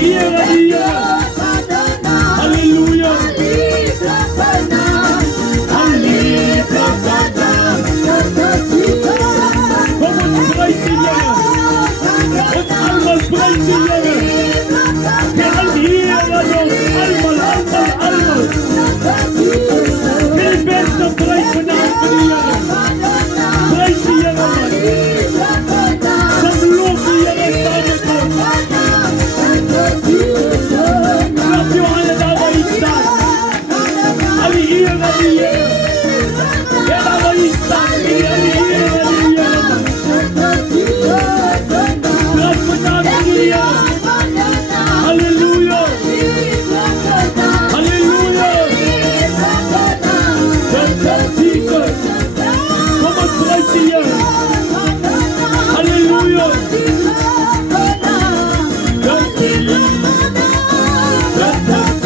Hallelujah. Vamos preisingen. Und einmal preisingen. Wir halbieren einmal. Viel besser preisen für die Jahre. Preisen Mann. Zum Lob für ihre Samen. Lass dir alle dabei sein. Alle hier, alle hier. Ja, dabei sein. Alle hier. Lass mir danken dir. Halleluja. Halleluja. Danke, Jesus. Komm und preis dir. Halleluja. Danke,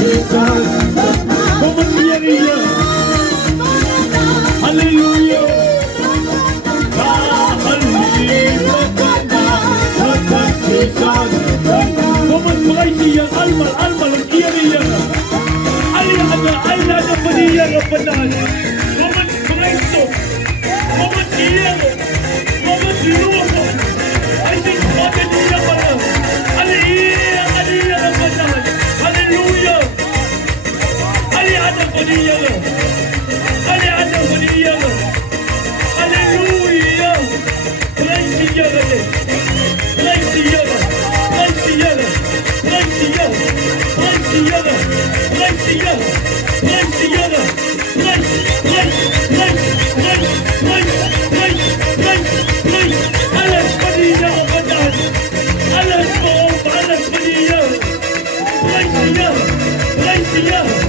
Jesus. Komm und hier. Halleluja. Komm und preis dir. Einmal und ihr hier. Alle von hier vandaan. Kom het prijs op. Kom het eren. Kom het loven. Hij zegt, wat het hier vandaan. Alle hier vandaan. Halleluja. Alle van hier. Alle van hier. Halleluja. Prijs die Heer. Prijs die Heer. Prijs die Heer. Prijs die Heer. Prijs die Heer. Prijs die Heer. Prijs die Heer. Prijs. Alles van die Heer vandaan. Alles voor ons, alles van die Heer. Prijs die Heer. Prijs die Heer.